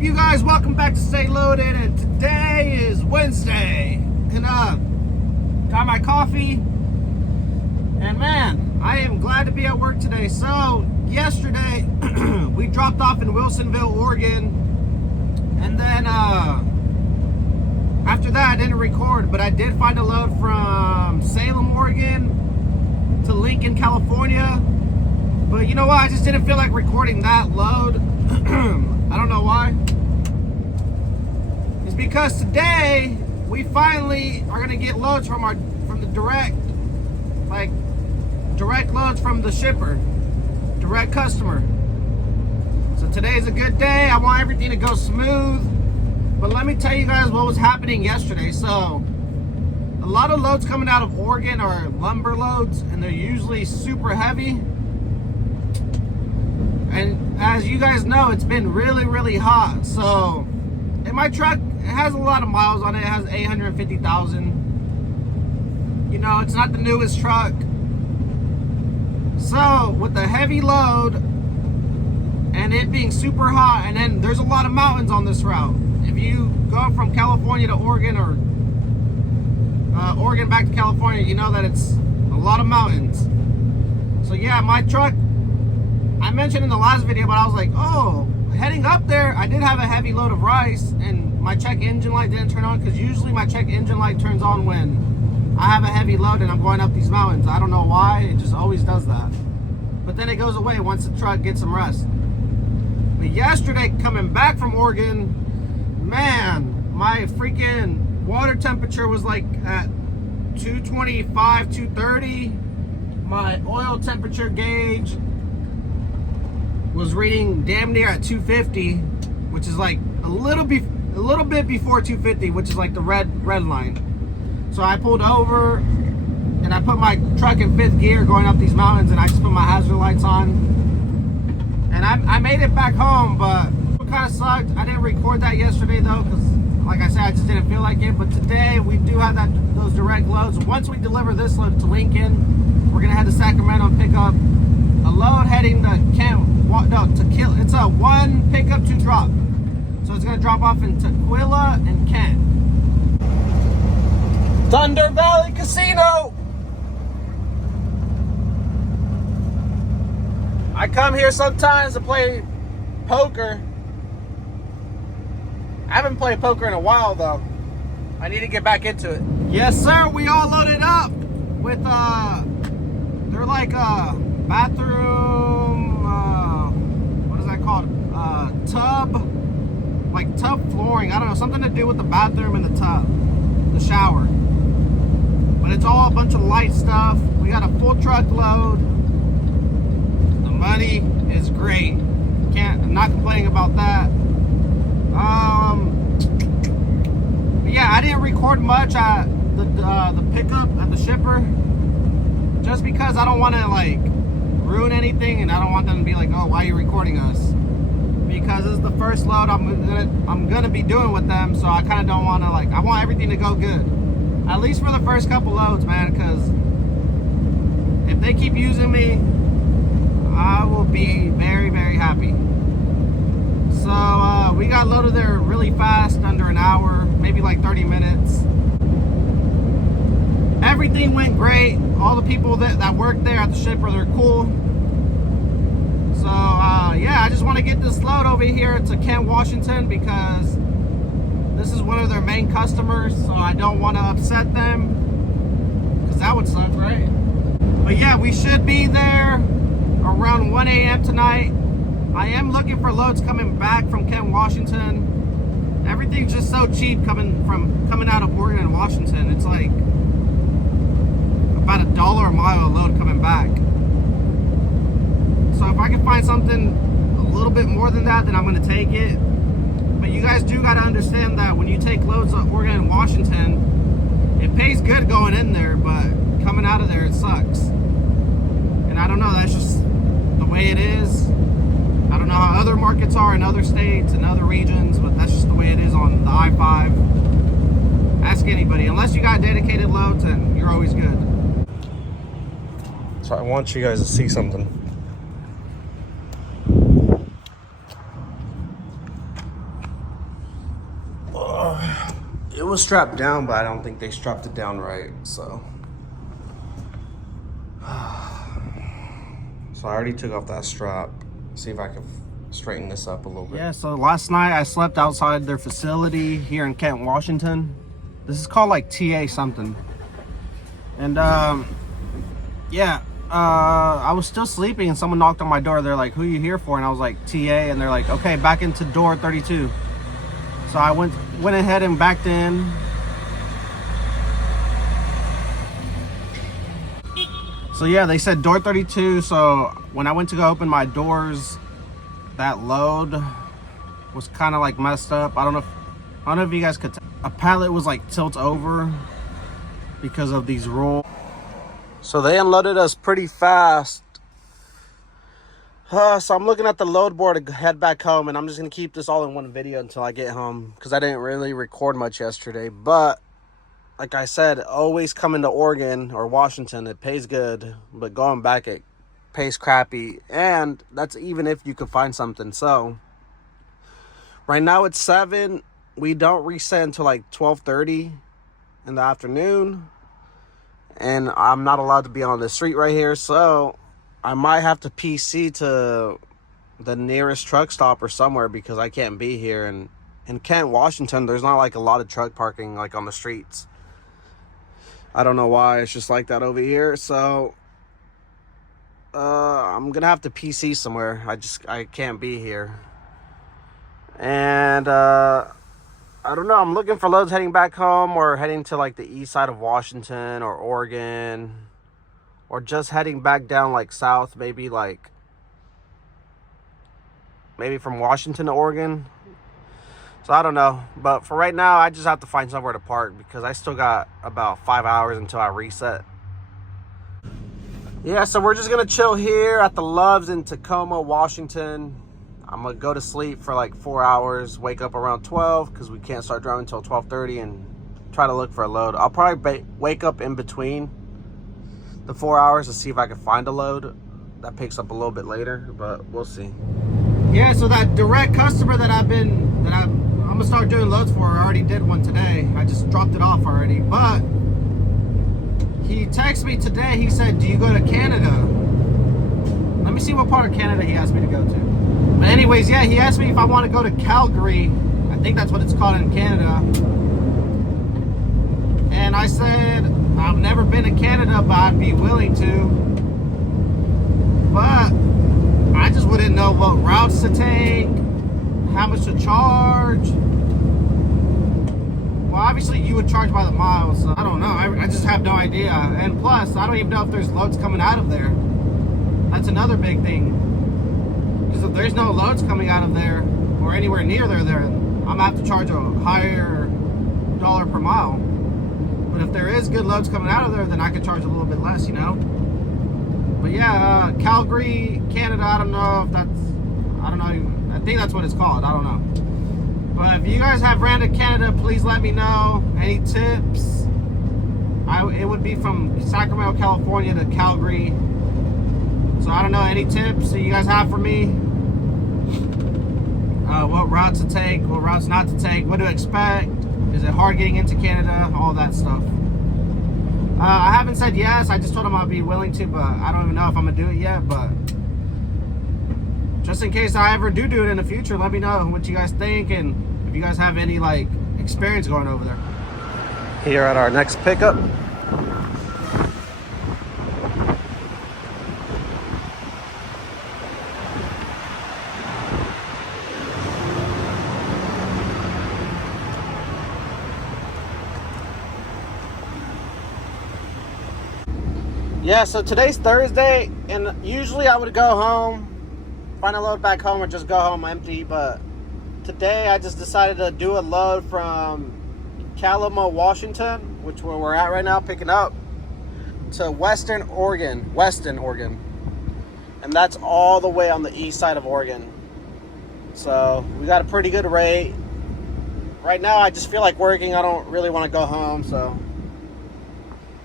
up, you guys? Welcome back to Stay Loaded, and today is Wednesday. And got my coffee, and man, I am glad to be at work today. So yesterday we dropped off in Wilsonville, Oregon, and then after that I didn't record, but I did find a load from Salem, Oregon to Lincoln, California. But you know what? I just didn't feel like recording that load. I don't know why. It's because today we finally are gonna get loads from the direct loads from the shipper, direct customer. So today's a good day. I want everything to go smooth. But let me tell you guys what was happening yesterday. So a lot of loads coming out of Oregon are lumber loads, and they're usually super heavy. And as you guys know, it's been really hot. So, and my truck, it has a lot of miles on it. It has 850,000. You know, it's not the newest truck. So, with the heavy load and it being super hot, and then there's a lot of mountains on this route. If you go from California to Oregon, or Oregon back to California, you know that it's a lot of mountains. So yeah, my truck, I mentioned in the last video, but I was like, oh, heading up there, I did have a heavy load of rice, and my check engine light didn't turn on, because usually my check engine light turns on when I have a heavy load and I'm going up these mountains. I don't know why, it just always does that. But then it goes away once the truck gets some rest. But yesterday, coming back from Oregon, man, my freaking water temperature was like at 225, 230. My oil temperature gauge was reading damn near at 250, which is like a little bit before 250, which is like the red line. So I pulled over and I put my truck in 5th gear going up these mountains, and I just put my hazard lights on, and I made it back home. But it kind of sucked. I didn't record that yesterday though, because like I said, I just didn't feel like it. But today we do have those direct loads. Once we deliver this load to Lincoln, we're gonna head to Sacramento and pick up a load heading to it's a 1 pickup, 2 drop. So it's gonna drop off in Tequila and Kent. Thunder Valley Casino. I come here sometimes to play poker. I haven't played poker in a while though. I need to get back into it. Yes sir, we all loaded up with they're like bathroom, what is that called? Tub flooring. I don't know, something to do with the bathroom and the tub, the shower. But it's all a bunch of light stuff. We got a full truck load. The money is great. I'm not complaining about that. But yeah, I didn't record much at the pickup at the shipper, just because I don't want to like ruin anything, and I don't want them to be like, oh, why are you recording us? Because this is the first load I'm gonna be doing with them, so I kind of don't want to I want everything to go good, at least for the first couple loads, man. Because if they keep using me, I will be very happy. So we got loaded there really fast, under an hour, maybe like 30 minutes. Everything went great. All the people that work there at the shipper, they're cool. So yeah, I just want to get this load over here to Kent, Washington, because this is one of their main customers, so I don't want to upset them, because that would suck, right? But yeah, we should be there around 1 a.m. tonight. I am looking for loads coming back from Kent, Washington. Everything's just so cheap coming out of Oregon and Washington. It's like about $1 a mile a load coming back. So if I can find something a little bit more than that, then I'm going to take it. But you guys do got to understand that when you take loads of Oregon and Washington, it pays good going in there, but coming out of there, it sucks. And I don't know, that's just the way it is. I don't know how other markets are in other states and other regions, but that's just the way it is on the I-5. Ask anybody. Unless you got dedicated loads, and you're always good. So I want you guys to see something. was strapped down, but I don't think they strapped it down right, so. So I already took off that strap. See if I can straighten this up a little bit. Yeah, so last night I slept outside their facility here in Kent, Washington. This is called like TA something. And yeah, I was still sleeping and someone knocked on my door. They're like, who are you here for? And I was like, TA. And they're like, okay, back into door 32. So I went ahead and backed in. So yeah, they said door 32. So when I went to go open my doors, that load was kind of like messed up. I don't know if you guys could tell. A pallet was like tilt over because of these rules. So they unloaded us pretty fast. So I'm looking at the load board to head back home, and I'm just gonna keep this all in one video until I get home because I didn't really record much yesterday. But like I said, always coming to Oregon or Washington, it pays good, but going back it pays crappy, and that's even if you could find something. So right now it's 7. We don't reset until like 12:30 in the afternoon, and I'm not allowed to be on the street right here, so I might have to PC to the nearest truck stop or somewhere because I can't be here. And in Kent, Washington, there's not like a lot of truck parking like on the streets. I don't know why, it's just like that over here. So I'm gonna have to PC somewhere. I can't be here. And I don't know, I'm looking for loads heading back home or heading to like the east side of Washington or Oregon, or just heading back down like south, maybe from Washington to Oregon. So I don't know, but for right now I just have to find somewhere to park because I still got about 5 hours until I reset. Yeah, so we're just gonna chill here at the Loves in Tacoma, Washington. I'm gonna go to sleep for like 4 hours, wake up around 12 because we can't start driving until 12:30, and try to look for a load. I'll probably wake up in between the 4 hours to see if I can find a load that picks up a little bit later, but we'll see. Yeah, so that direct customer that I'm gonna start doing loads for, I already did one today. I just dropped it off already, but he texted me today. He said, do you go to Canada? Let me see what part of Canada he asked me to go to. But anyways, yeah, he asked me if I want to go to Calgary. I think that's what it's called in Canada. And I said, I've never been to Canada, but I'd be willing to. But I just wouldn't know what routes to take, how much to charge. Well, obviously you would charge by the mile, so I don't know. I just have no idea. And plus, I don't even know if there's loads coming out of there. That's another big thing. Because if there's no loads coming out of there or anywhere near there, I'm gonna have to charge a higher dollar per mile. But if there is good loads coming out of there, then I could charge a little bit less, you know. But yeah, Calgary, Canada, I don't know. I think that's what it's called. I don't know. But if you guys have ran to Canada, please let me know. Any tips? It would be from Sacramento, California to Calgary. So I don't know, any tips that you guys have for me? What routes to take, what routes not to take, what to expect? Is it hard getting into Canada? All that stuff. I haven't said yes. I just told him I'd be willing to, but I don't even know if I'm gonna do it yet. But just in case I ever do it in the future, let me know what you guys think and if you guys have any like experience going over there. Here at our next pickup. Yeah, so today's Thursday, and usually I would go home, find a load back home, or just go home empty, but today I just decided to do a load from Kalama, Washington, which is where we're at right now, picking up, to Weston, Oregon, and that's all the way on the east side of Oregon. So we got a pretty good rate. Right now I just feel like working. I don't really want to go home, so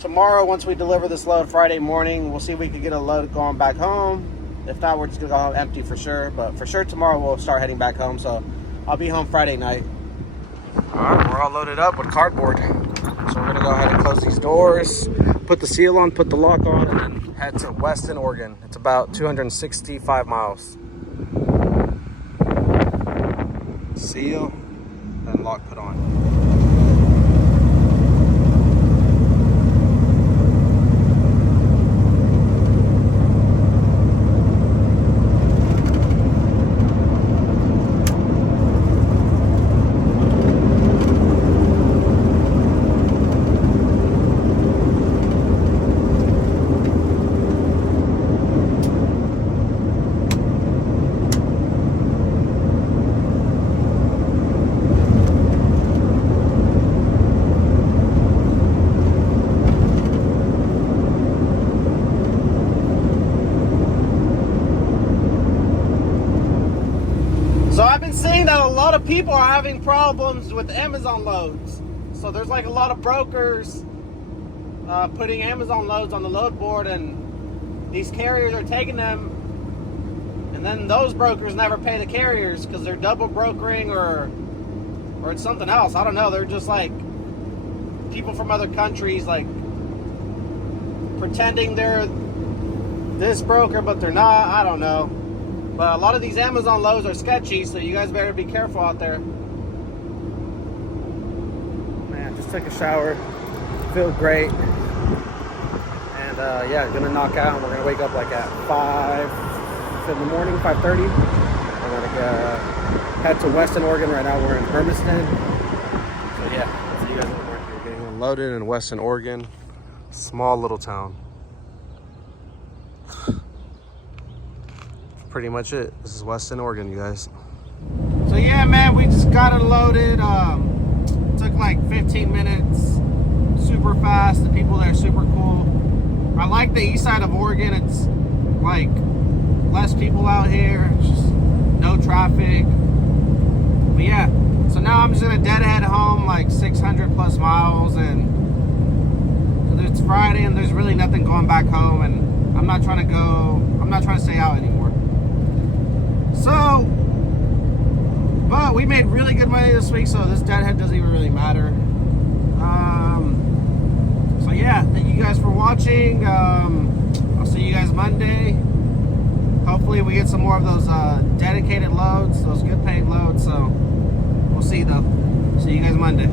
tomorrow, once we deliver this load Friday morning, we'll see if we can get a load going back home. If not, we're just gonna go home empty for sure. But for sure tomorrow we'll start heading back home. So I'll be home Friday night. Alright, we're all loaded up with cardboard. So we're gonna go ahead and close these doors, put the seal on, put the lock on, and then head to Weston, Oregon. It's about 265 miles. Seal and lock put on. So I've been seeing that a lot of people are having problems with Amazon loads. So there's like a lot of brokers putting Amazon loads on the load board, and these carriers are taking them, and then those brokers never pay the carriers because they're double brokering or it's something else. I don't know. They're just like people from other countries, like pretending they're this broker, but they're not. I don't know. But a lot of these Amazon loads are sketchy, so you guys better be careful out there. Man, just took a shower. Feel great. And yeah, gonna knock out, and we're gonna wake up like at 5 in the morning, 5:30. We're gonna head to Weston, Oregon. Right now we're in Hermiston. So yeah, see you guys in the morning. We're getting unloaded in Weston, Oregon. Small little town. Pretty much it. This is Weston, Oregon, you guys. So yeah, man, we just got it loaded. Took like 15 minutes. Super fast. The people there are super cool. I like the east side of Oregon. It's like less people out here. It's just no traffic. But yeah, so now I'm just gonna dead head home like 600 plus miles, and it's Friday and there's really nothing going back home, and I'm not trying to stay out anymore. So, but we made really good money this week, so this deadhead doesn't even really matter. So yeah, thank you guys for watching. I'll see you guys Monday. Hopefully we get some more of those dedicated loads, those good paying loads. So we'll see though. See you guys Monday.